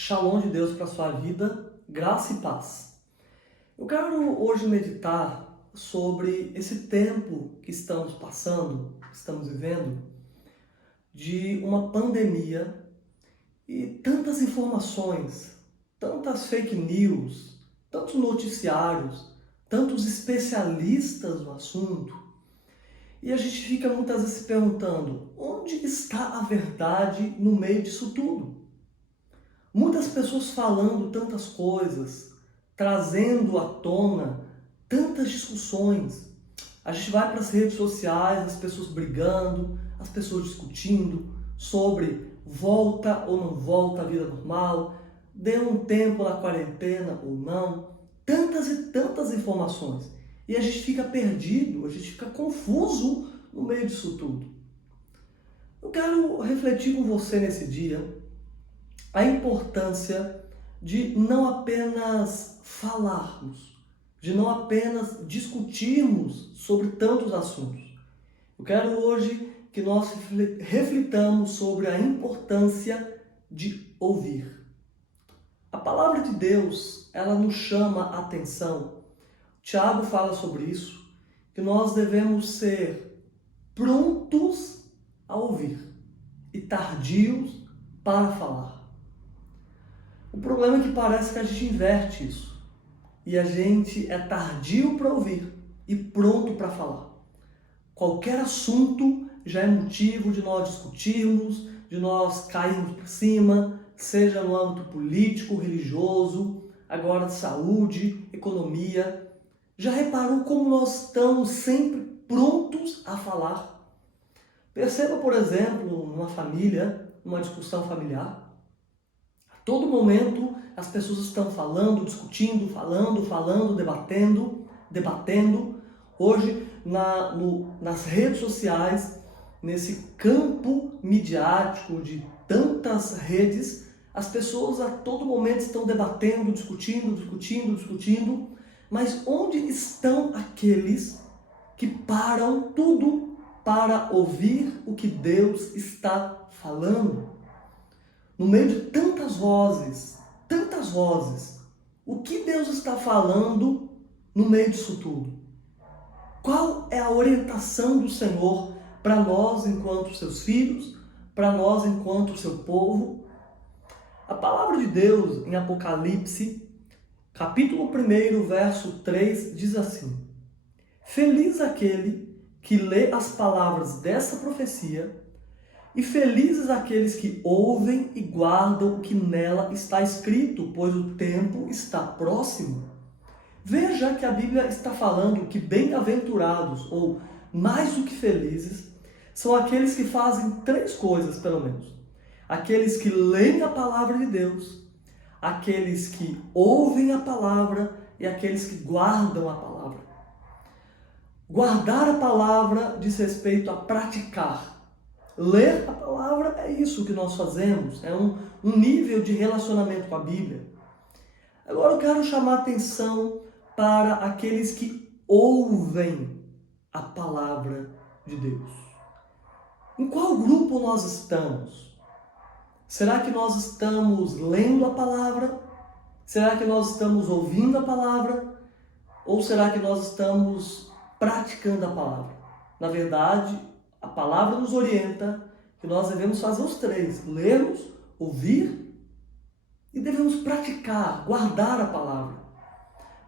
Shalom de Deus para a sua vida, graça e paz. Eu quero hoje meditar sobre esse tempo que estamos passando, que estamos vivendo, de uma pandemia e tantas informações, tantas fake news, tantos noticiários, tantos especialistas no assunto. E a gente fica muitas vezes se perguntando, onde está a verdade no meio disso tudo? Muitas pessoas falando tantas coisas, trazendo à tona tantas discussões. A gente vai para as redes sociais, as pessoas brigando, as pessoas discutindo sobre volta ou não volta à vida normal, deu um tempo na quarentena ou não. Tantas e tantas informações. E a gente fica perdido, a gente fica confuso no meio disso tudo. Eu quero refletir com você nesse dia a importância de não apenas falarmos, de não apenas discutirmos sobre tantos assuntos. Eu quero hoje que nós reflitamos sobre a importância de ouvir. A palavra de Deus, ela nos chama a atenção. Tiago fala sobre isso, que nós devemos ser prontos a ouvir e tardios para falar. O problema é que parece que a gente inverte isso. E a gente é tardio para ouvir e pronto para falar. Qualquer assunto já é motivo de nós discutirmos, de nós cairmos por cima, seja no âmbito político, religioso, agora de saúde, economia. Já reparou como nós estamos sempre prontos a falar? Perceba, por exemplo, numa família, numa discussão familiar, todo momento as pessoas estão falando, discutindo, falando, debatendo. Hoje, nas redes sociais, nesse campo midiático de tantas redes, as pessoas a todo momento estão debatendo, discutindo. Mas onde estão aqueles que param tudo para ouvir o que Deus está falando? No meio de tantas vozes, o que Deus está falando no meio disso tudo? Qual é a orientação do Senhor para nós enquanto seus filhos, para nós enquanto seu povo? A palavra de Deus em Apocalipse, capítulo 1, verso 3, diz assim: Feliz aquele que lê as palavras dessa profecia, e felizes aqueles que ouvem e guardam o que nela está escrito, pois o tempo está próximo. Veja que a Bíblia está falando que bem-aventurados, ou mais do que felizes, são aqueles que fazem três coisas, pelo menos. Aqueles que leem a palavra de Deus, aqueles que ouvem a palavra e aqueles que guardam a palavra. Guardar a palavra diz respeito a praticar. Ler a palavra é isso que nós fazemos, é um nível de relacionamento com a Bíblia. Agora eu quero chamar a atenção para aqueles que ouvem a palavra de Deus. Em qual grupo nós estamos? Será que nós estamos lendo a palavra? Será que nós estamos ouvindo a palavra? Ou será que nós estamos praticando a palavra? Na verdade, a palavra nos orienta que nós devemos fazer os três: lermos, ouvir e devemos praticar, guardar a palavra.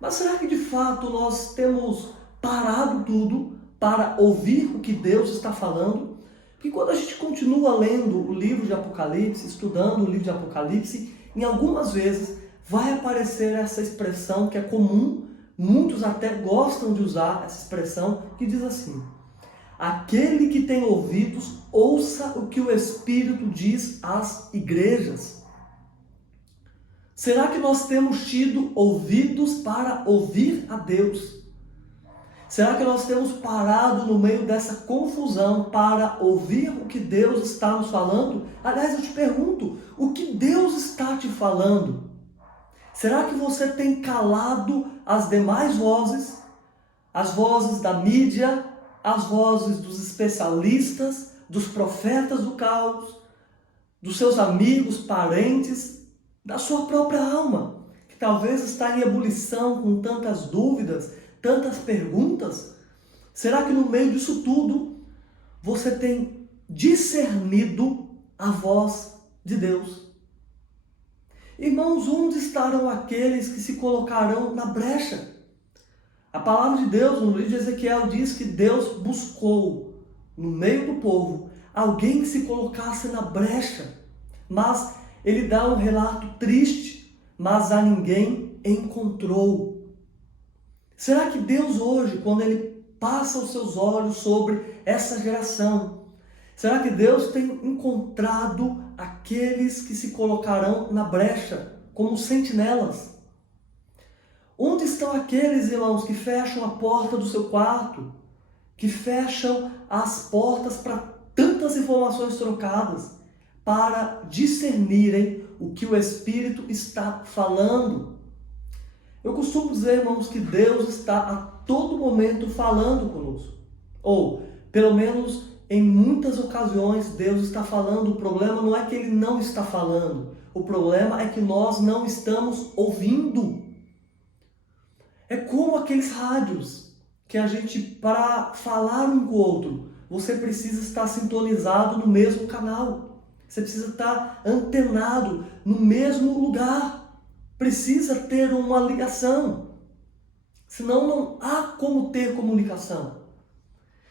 Mas será que de fato nós temos parado tudo para ouvir o que Deus está falando? Porque quando a gente continua lendo o livro de Apocalipse, estudando o livro de Apocalipse, em algumas vezes vai aparecer essa expressão que é comum, muitos até gostam de usar essa expressão, que diz assim: aquele que tem ouvidos, ouça o que o Espírito diz às igrejas. Será que nós temos tido ouvidos para ouvir a Deus? Será que nós temos parado no meio dessa confusão para ouvir o que Deus está nos falando? Aliás, eu te pergunto, o que Deus está te falando? Será que você tem calado as demais vozes? As vozes da mídia, as vozes dos especialistas, dos profetas do caos, dos seus amigos, parentes, da sua própria alma, que talvez está em ebulição com tantas dúvidas, tantas perguntas? Será que no meio disso tudo você tem discernido a voz de Deus? Irmãos, onde estarão aqueles que se colocarão na brecha? A palavra de Deus, no livro de Ezequiel, diz que Deus buscou no meio do povo alguém que se colocasse na brecha. Mas ele dá um relato triste, mas a ninguém encontrou. Será que Deus hoje, quando ele passa os seus olhos sobre essa geração, será que Deus tem encontrado aqueles que se colocarão na brecha, como sentinelas? Onde estão aqueles, irmãos, que fecham a porta do seu quarto, que fecham as portas para tantas informações trocadas, para discernirem o que o Espírito está falando? Eu costumo dizer, irmãos, que Deus está a todo momento falando conosco. Ou, pelo menos, em muitas ocasiões, Deus está falando. O problema não é que Ele não está falando. O problema é que nós não estamos ouvindo. É como aqueles rádios que a gente, para falar um com o outro, você precisa estar sintonizado no mesmo canal. Você precisa estar antenado no mesmo lugar. Precisa ter uma ligação. Senão não há como ter comunicação.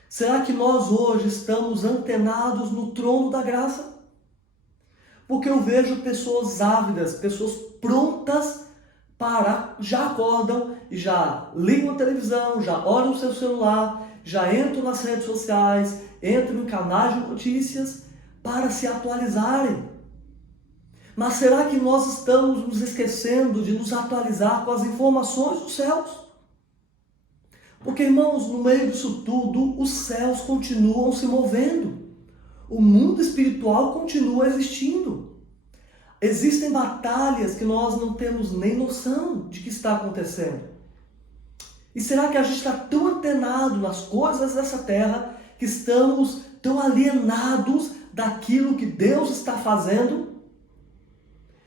Será que nós hoje estamos antenados no trono da graça? Porque eu vejo pessoas ávidas, pessoas prontas para, já acordam e já ligam a televisão, já olham o seu celular, já entram nas redes sociais, entram em canais de notícias para se atualizarem. Mas será que nós estamos nos esquecendo de nos atualizar com as informações dos céus? Porque, irmãos, no meio disso tudo, os céus continuam se movendo. O mundo espiritual continua existindo. Existem batalhas que nós não temos nem noção de que está acontecendo. E será que a gente está tão antenado nas coisas dessa terra que estamos tão alienados daquilo que Deus está fazendo?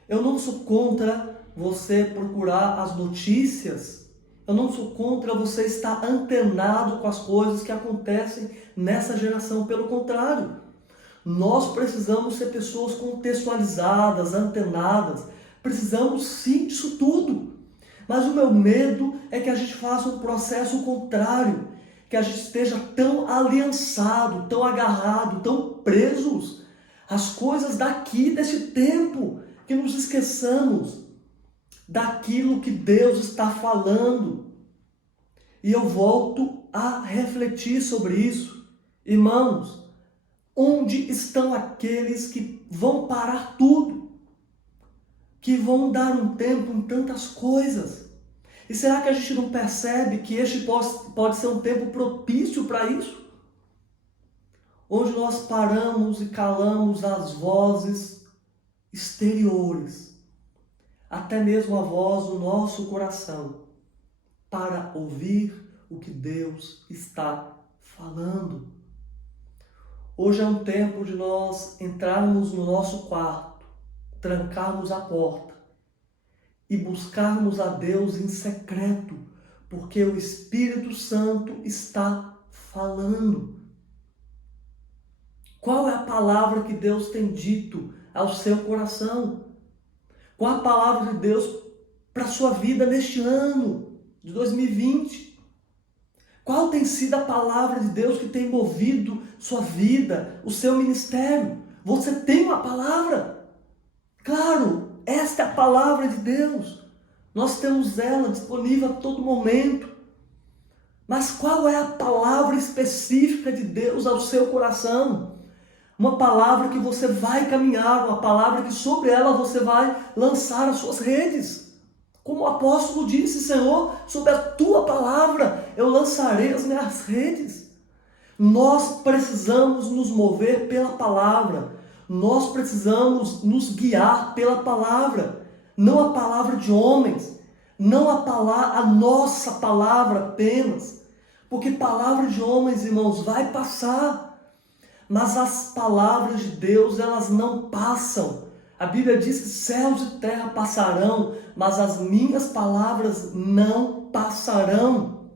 Eu não sou contra você procurar as notícias. Eu não sou contra você estar antenado com as coisas que acontecem nessa geração. Pelo contrário, nós precisamos ser pessoas contextualizadas, antenadas. Precisamos sim disso tudo. Mas o meu medo é que a gente faça um processo contrário. Que a gente esteja tão aliançado, tão agarrado, tão presos às coisas daqui, desse tempo, que nos esqueçamos daquilo que Deus está falando. E eu volto a refletir sobre isso. Irmãos, onde estão aqueles que vão parar tudo? Que vão dar um tempo em tantas coisas? E será que a gente não percebe que este pode ser um tempo propício para isso? Onde nós paramos e calamos as vozes exteriores, até mesmo a voz do nosso coração, para ouvir o que Deus está falando. Hoje é um tempo de nós entrarmos no nosso quarto, trancarmos a porta e buscarmos a Deus em secreto, porque o Espírito Santo está falando. Qual é a palavra que Deus tem dito ao seu coração? Qual a palavra de Deus para a sua vida neste ano de 2020? Qual tem sido a palavra de Deus que tem movido sua vida, o seu ministério? Você tem uma palavra? Claro, esta é a palavra de Deus. Nós temos ela disponível a todo momento. Mas qual é a palavra específica de Deus ao seu coração? Uma palavra que você vai caminhar, uma palavra que sobre ela você vai lançar as suas redes. Como o apóstolo disse: Senhor, sobre a tua palavra eu lançarei as minhas redes. Nós precisamos nos mover pela palavra. Nós precisamos nos guiar pela palavra. Não a palavra de homens. Não a nossa palavra apenas. Porque palavra de homens, irmãos, vai passar. Mas as palavras de Deus, elas não passam. A Bíblia diz que céus e terra passarão, mas as minhas palavras não passarão.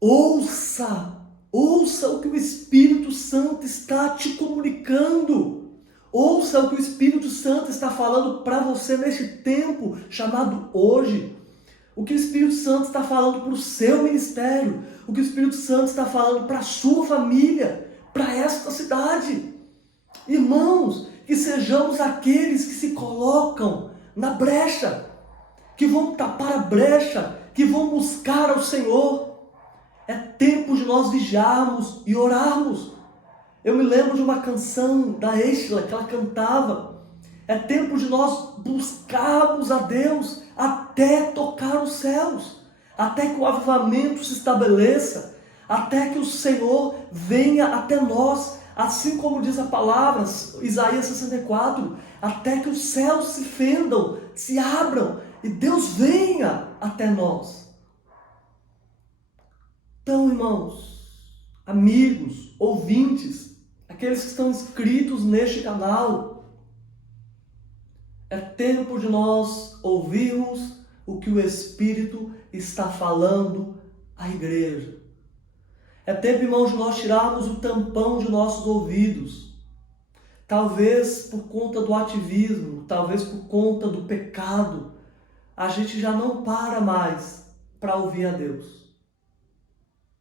Ouça o que o Espírito Santo está te comunicando. Ouça o que o Espírito Santo está falando para você neste tempo chamado hoje. O que o Espírito Santo está falando para o seu ministério. O que o Espírito Santo está falando para a sua família, para esta cidade. Irmãos, que sejamos aqueles que se colocam na brecha, que vão tapar a brecha, que vão buscar ao Senhor. É tempo de nós vigiarmos e orarmos. Eu me lembro de uma canção da Estela que ela cantava. É tempo de nós buscarmos a Deus até tocar os céus, até que o avivamento se estabeleça, até que o Senhor venha até nós, assim como diz a palavra, Isaías 64, até que os céus se fendam, se abram e Deus venha até nós. Então, irmãos, amigos, ouvintes, aqueles que estão inscritos neste canal, é tempo de nós ouvirmos o que o Espírito está falando à igreja. É tempo, irmãos, de nós tirarmos o tampão de nossos ouvidos. Talvez por conta do ativismo, talvez por conta do pecado, a gente já não para mais para ouvir a Deus.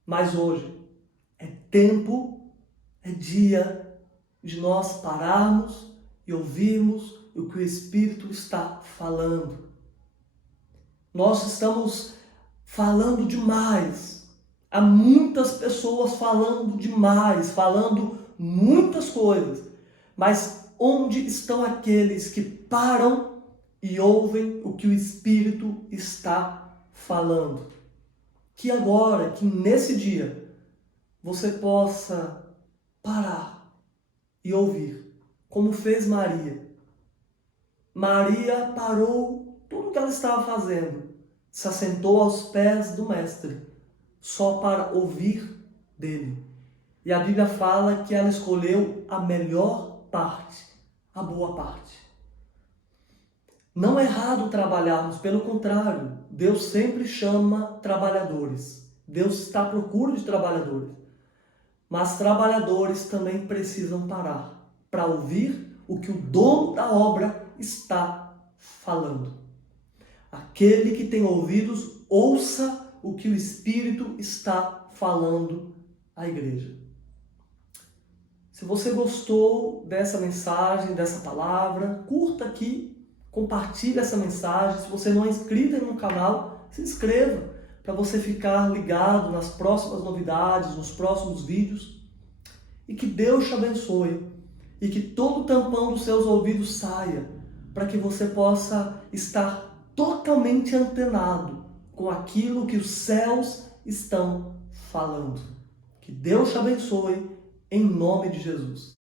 Mas hoje é tempo, é dia de nós pararmos e ouvirmos o que o Espírito está falando. Nós estamos falando demais. Há muitas pessoas falando demais, falando muitas coisas. Mas onde estão aqueles que param e ouvem o que o Espírito está falando? Que agora, que nesse dia, você possa parar e ouvir, como fez Maria. Maria parou tudo o que ela estava fazendo, se assentou aos pés do Mestre, só para ouvir dele. E a Bíblia fala que ela escolheu a melhor parte, a boa parte. Não é errado trabalharmos, pelo contrário, Deus sempre chama trabalhadores. Deus está à procura de trabalhadores. Mas trabalhadores também precisam parar para ouvir o que o dono da obra está falando. Aquele que tem ouvidos, ouça o que o Espírito está falando à igreja. Se você gostou dessa mensagem, dessa palavra, curta aqui, compartilhe essa mensagem. Se você não é inscrito no canal, se inscreva para você ficar ligado nas próximas novidades, nos próximos vídeos. E que Deus te abençoe e que todo o tampão dos seus ouvidos saia, para que você possa estar totalmente antenado com aquilo que os céus estão falando. Que Deus te abençoe, em nome de Jesus.